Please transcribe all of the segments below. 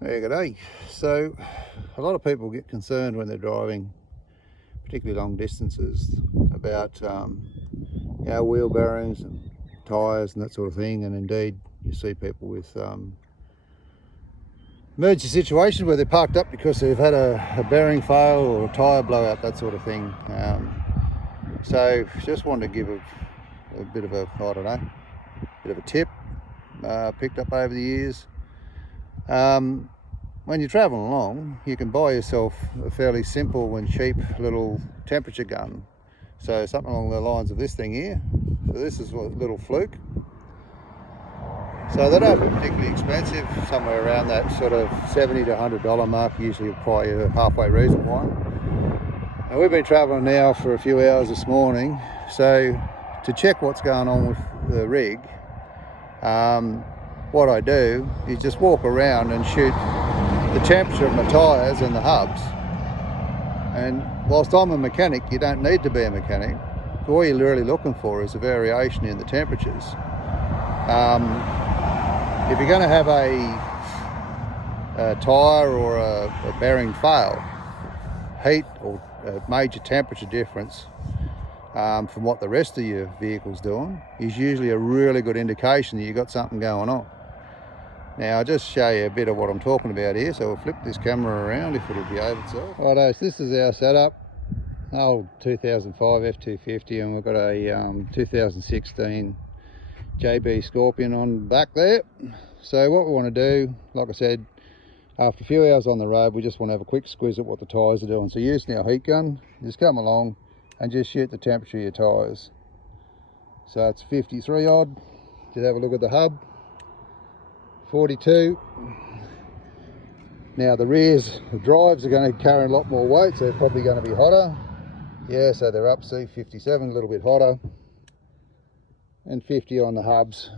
Hey, g'day. So, a lot of people get concerned when they're driving, particularly long distances, about wheel bearings and tyres and that sort of thing. And indeed, you see people with emergency situations where they're parked up because they've had a bearing fail or a tyre blowout, that sort of thing. So, just wanted to give a bit of a, I don't know, bit of a tip picked up over the years. When you're traveling along, you can buy yourself a fairly simple and cheap little temperature gun. So something along the lines of this thing here. So this is a little Fluke. So they don't look particularly expensive, somewhere around that sort of $70 to $100 mark, usually probably a halfway reasonable one. And we've been traveling now for a few hours this morning. So to check what's going on with the rig, what I do is just walk around and shoot the temperature of my tyres and the hubs. And whilst I'm a mechanic, you don't need to be a mechanic. All you're really looking for is a variation in the temperatures. If you're going to have a tyre or a bearing fail, heat or a major temperature difference from what the rest of your vehicle's doing is usually a really good indication that you've got something going on. Now I'll just show you a bit of what I'm talking about here. So we'll flip this camera around if it'll behave itself. Righto, so this is our setup. Old 2005 F250, and we've got a 2016 JB Scorpion on the back there. So what we want to do, like I said, after a few hours on the road, we just want to have a quick squiz at what the tyres are doing. So using our heat gun, just come along and just shoot the temperature of your tyres. So it's 53 odd. Just have a look at the hub. 42. Now the rears, the drives are going to carry a lot more weight, so they're probably going to be hotter. Yeah, so they're up, see, 57, a little bit hotter. And 50 on the hubs.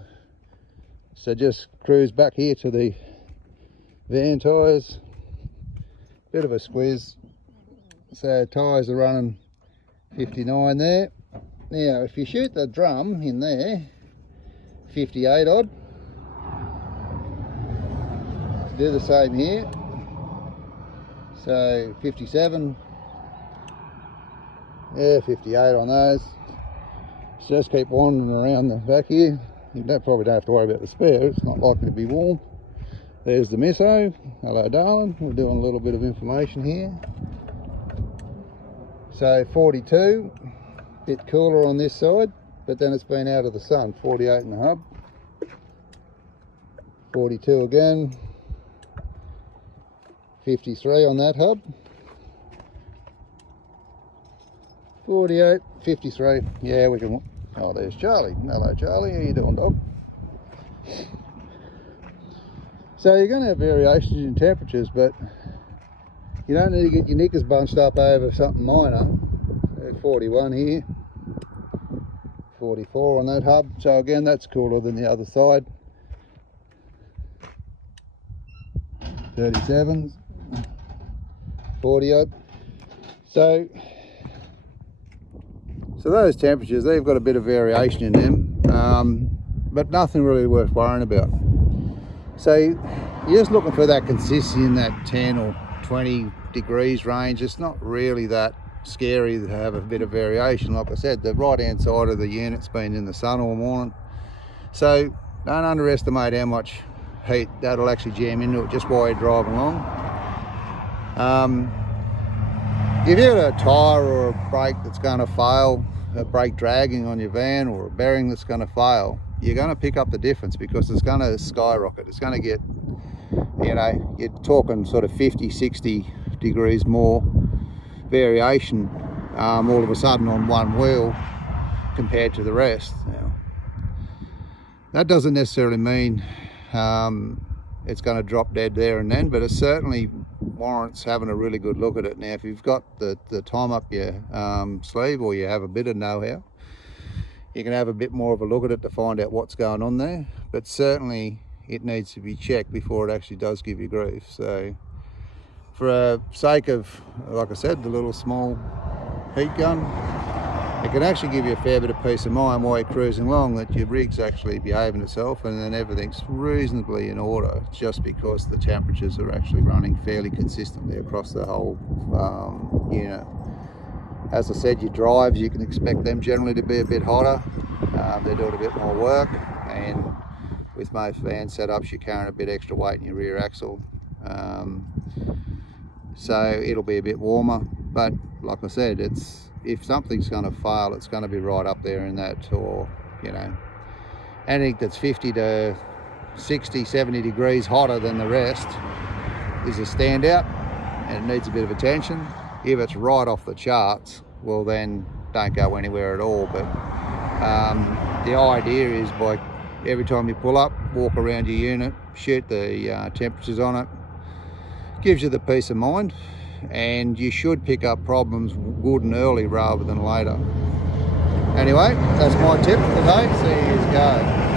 So just cruise back here to the van tyres. Bit of a squeeze. So tyres are running 59 there. Now if you shoot the drum in there, 58 odd. Do the same here. So 57, yeah, 58 on those. So just keep wandering around the back here. You probably don't have to worry about the spare, it's not likely to be warm. There's the Misso. Hello darling, we're doing a little bit of information here. So 42, bit cooler on this side, but then it's been out of the sun. 48 in the hub. 42 again. 53 on that hub. 48, 53. Yeah, we can. Oh, there's Charlie. Hello, Charlie. How you doing, dog? So you're going to have variations in temperatures, but you don't need to get your knickers bunched up over something minor. 41 here. 44 on that hub. So again, that's cooler than the other side. 37s. 40 odd. So those temperatures, they've got a bit of variation in them, but nothing really worth worrying about. So you're just looking for that consistency in that 10 or 20 degrees range. It's not really that scary to have a bit of variation. Like I said, the right hand side of the unit's been in the sun all morning, so don't underestimate how much heat that'll actually jam into it just while you're driving along. If you've got a tyre or a brake that's going to fail, a brake dragging on your van, or a bearing that's going to fail, you're going to pick up the difference because it's going to skyrocket. It's going to get, you know, you're talking sort of 50, 60 degrees more variation all of a sudden on one wheel compared to the rest. Now, that doesn't necessarily mean it's going to drop dead there and then, but it certainly warrants having a really good look at it. Now if you've got the time up your sleeve, or you have a bit of know-how, you can have a bit more of a look at it to find out what's going on there, but certainly it needs to be checked before it actually does give you grief. So for sake of, like I said, the little small heat gun, it can actually give you a fair bit of peace of mind while you're cruising along that your rig's actually behaving itself and then everything's reasonably in order, just because the temperatures are actually running fairly consistently across the whole unit. As I said, your drives, you can expect them generally to be a bit hotter. They're doing a bit more work, and with most van setups, you're carrying a bit extra weight in your rear axle. So it'll be a bit warmer, but like I said, if something's going to fail, it's going to be right up there in that, or you know, anything that's 50 to 60, 70 degrees hotter than the rest is a standout and it needs a bit of attention. If it's right off the charts, well then don't go anywhere at all. But the idea is, by every time you pull up, walk around your unit, shoot the temperatures on it. Gives you the peace of mind, and you should pick up problems good and early rather than later. Anyway, that's my tip for today. See you go.